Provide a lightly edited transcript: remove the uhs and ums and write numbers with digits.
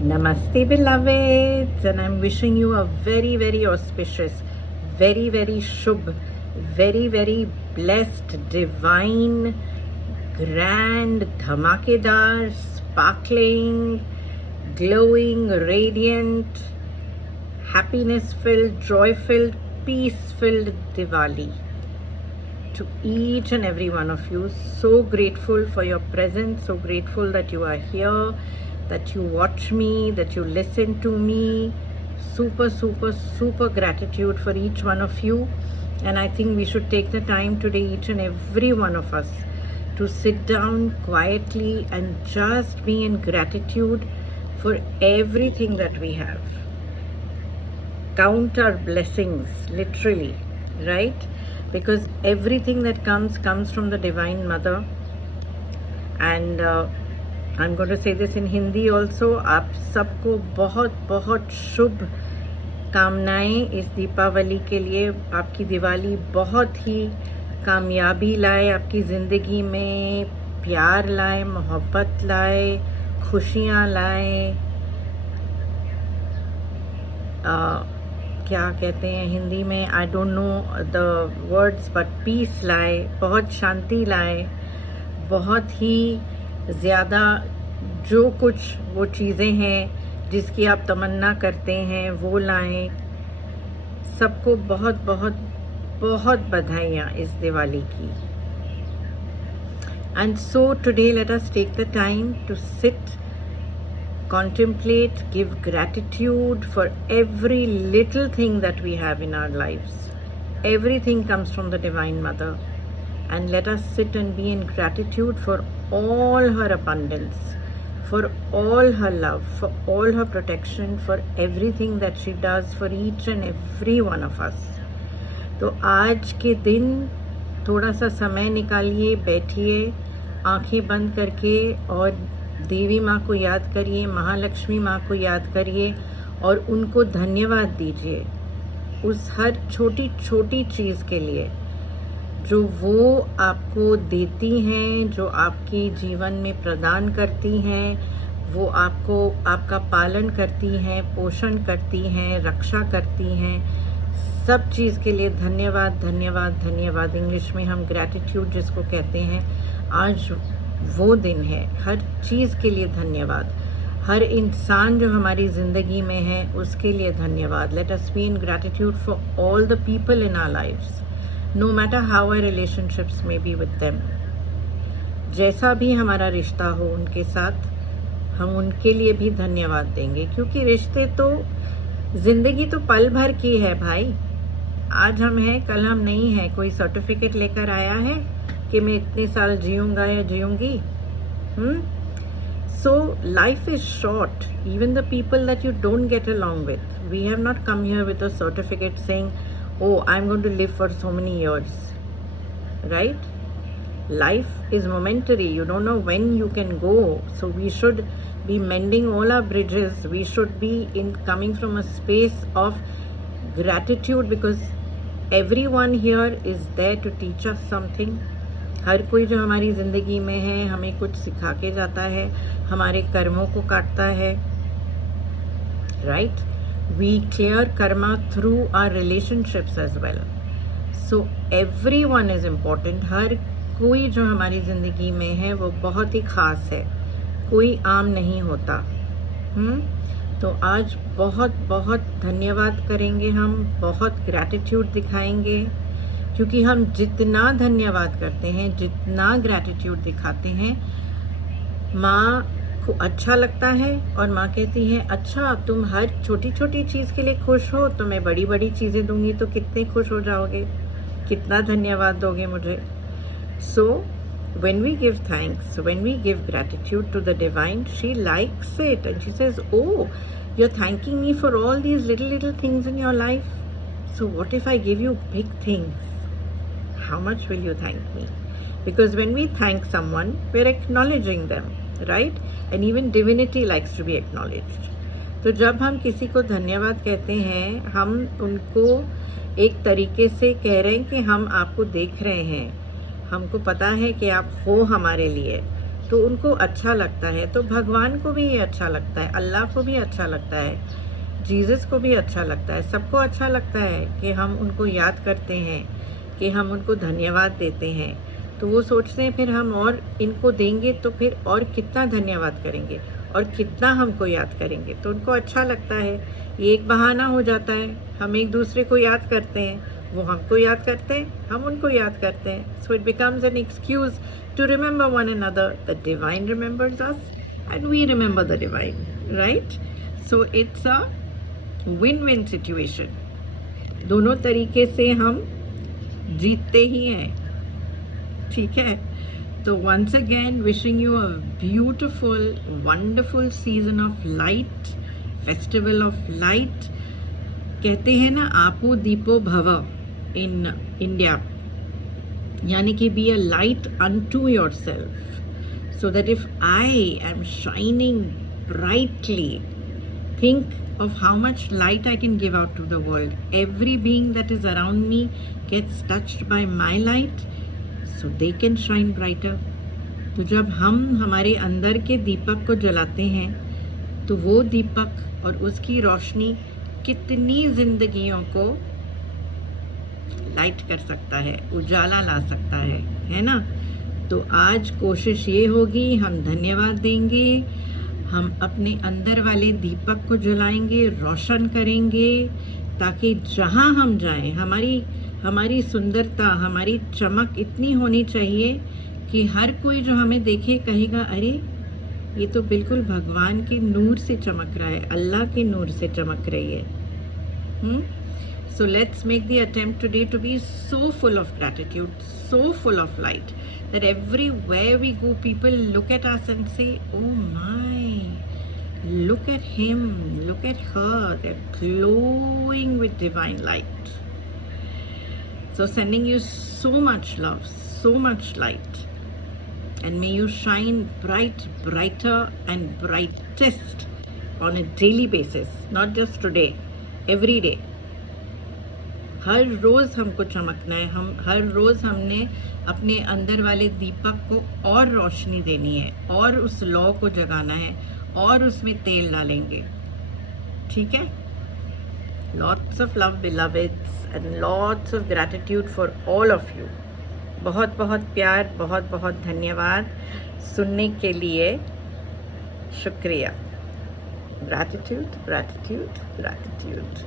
Namaste, beloveds, and I'm wishing you a very, very auspicious, very, very shubh, very, very blessed, divine, grand, dhamakedar, sparkling, glowing, radiant, happiness filled, joy filled, peace filled Diwali to each and every one of you. So grateful for your presence, so grateful that you are here, that you watch me, that you listen to me. Super, super, super gratitude for each one of you. And I think we should take the time today, each and every one of us, to sit down quietly and just be in gratitude for everything that we have. Count our blessings, literally, right? Because everything that comes from the Divine Mother. And I'm going to say this in Hindi also. आप सबको बहुत बहुत शुभ कामनाएं इस दीपावली के लिए. आपकी दिवाली बहुत ही कामयाबी लाए आपकी ज़िंदगी में, प्यार लाए, मोहब्बत लाए, खुशियाँ लाए, क्या कहते हैं हिंदी में, I don't know the words, but peace लाए, बहुत शांति लाए, बहुत ही ज़्यादा जो कुछ वो चीज़ें हैं जिसकी आप तमन्ना करते हैं वो लाएं. सबको बहुत बहुत बहुत बधाइयाँ इस दिवाली की. And so today let us take the time to sit, contemplate, give gratitude for every little thing that we have in our lives. Everything comes from the Divine Mother, and let us sit and be in gratitude for all her abundance, for all her love, for all her protection, for everything that she does for each and every one of us. तो आज के दिन थोड़ा सा समय निकालिए, बैठिए आंखें बंद करके और देवी माँ को याद करिए, महालक्ष्मी माँ को याद करिए और उनको धन्यवाद दीजिए उस हर छोटी छोटी चीज़ के लिए जो वो आपको देती हैं, जो आपके जीवन में प्रदान करती हैं, वो आपको आपका पालन करती हैं, पोषण करती हैं, रक्षा करती हैं. सब चीज़ के लिए धन्यवाद धन्यवाद धन्यवाद. इंग्लिश में हम ग्रैटिट्यूड जिसको कहते हैं, आज वो दिन है. हर चीज़ के लिए धन्यवाद. हर इंसान जो हमारी ज़िंदगी में है उसके लिए धन्यवाद. Let us be in gratitude for all the people in our lives, no matter how our relationships में बी विद देम. जैसा भी हमारा रिश्ता हो उनके साथ, हम उनके लिए भी धन्यवाद देंगे, क्योंकि रिश्ते तो, ज़िंदगी तो पल भर की है भाई. आज हम हैं, कल हम नहीं हैं. कोई सर्टिफिकेट लेकर आया है कि मैं इतने साल जीऊँगा या जीऊँगी. So life is short. Even the people that you don't get along with, we have not come here with a certificate saying, oh, I'm going to live for so many years, right? Life is momentary. You don't know when you can go. So we should be mending all our bridges. We should be coming from a space of gratitude, because everyone here is there to teach us something. हर कोई जो हमारी ज़िंदगी में है हमें कुछ सिखा के जाता है, हमारे कर्मों को काटता है, right? We clear karma through our relationships as well. So everyone is important. हर कोई जो हमारी ज़िंदगी में है वो बहुत ही ख़ास है, कोई आम नहीं होता. तो आज बहुत बहुत धन्यवाद करेंगे हम, बहुत ग्रैटिट्यूड दिखाएंगे, क्योंकि हम जितना धन्यवाद करते हैं, जितना ग्रैटिट्यूड दिखाते हैं, माँ को अच्छा लगता है. और माँ कहती है, अच्छा तुम हर छोटी छोटी चीज़ के लिए खुश हो, तो मैं बड़ी बड़ी चीज़ें दूंगी तो कितने खुश हो जाओगे, कितना धन्यवाद दोगे मुझे. सो when we give thanks, when we give gratitude to the divine, she likes it and she says, oh, you're thanking me for all these little things in your life. So what if I give you big things? How much will you thank me? Because when we thank someone, we're acknowledging them, right? And even divinity likes to be acknowledged. तो जब हम किसी को धन्यवाद कहते हैं, हम उनको एक तरीके से कह रहे हैं कि हम आपको देख रहे हैं, हमको पता है कि आप हो हमारे लिए. तो उनको अच्छा लगता है, तो भगवान को भी ये अच्छा लगता है, अल्लाह को भी अच्छा लगता है, जीसस को भी अच्छा लगता है, सबको अच्छा लगता है कि हम उनको याद करते हैं, कि हम उनको धन्यवाद देते हैं। तो वो सोचते हैं फिर हम और इनको देंगे तो फिर और कितना धन्यवाद करेंगे और कितना हमको याद करेंगे, तो उनको अच्छा लगता है। ये एक बहाना हो जाता है, हम एक दूसरे को याद करते हैं, वो हमको याद करते हैं, हम उनको याद करते हैं। So it becomes an excuse to remember one another, the divine remembers us and we remember the divine, right? So it's a win win situation, दोनों तरीके से हम जीतते ही हैं, ठीक है? तो once again wishing you a beautiful wonderful season of light, festival of light. कहते हैं ना आपो दीपो भव in India, यानी कि be a light unto yourself, so that if I am shining brightly, think of how much light I can give out to the world. Every being that is around me gets touched by my light, so they can shine brighter. तो जब हम हमारे अंदर के दीपक को जलाते हैं तो वो दीपक और उसकी रोशनी कितनी जिंदगियों को लाइट कर सकता है, उजाला ला सकता है ना? तो आज कोशिश ये होगी, हम धन्यवाद देंगे, हम अपने अंदर वाले दीपक को जलाएंगे, रोशन करेंगे, ताकि जहाँ हम जाएं हमारी सुंदरता, हमारी चमक इतनी होनी चाहिए कि हर कोई जो हमें देखे कहेगा अरे ये तो बिल्कुल भगवान के नूर से चमक रहा है, अल्लाह के नूर से चमक रही है। So let's make the attempt today to be so full of gratitude, so full of light, that everywhere we go people look at us and say, oh my, look at him, look at her, they're glowing with divine light. So sending you so much love, so much light, and may you shine bright, brighter and brightest on a daily basis, not just today, every day. हर रोज़ हमको चमकना है, हम हर रोज़ हमने अपने अंदर वाले दीपक को और रोशनी देनी है और उस लौ को जगाना है और उसमें तेल डालेंगे, ठीक है? Lots of love beloveds and lots of gratitude for all of you. बहुत बहुत प्यार, बहुत बहुत धन्यवाद सुनने के लिए, शुक्रिया। Gratitude, gratitude, gratitude.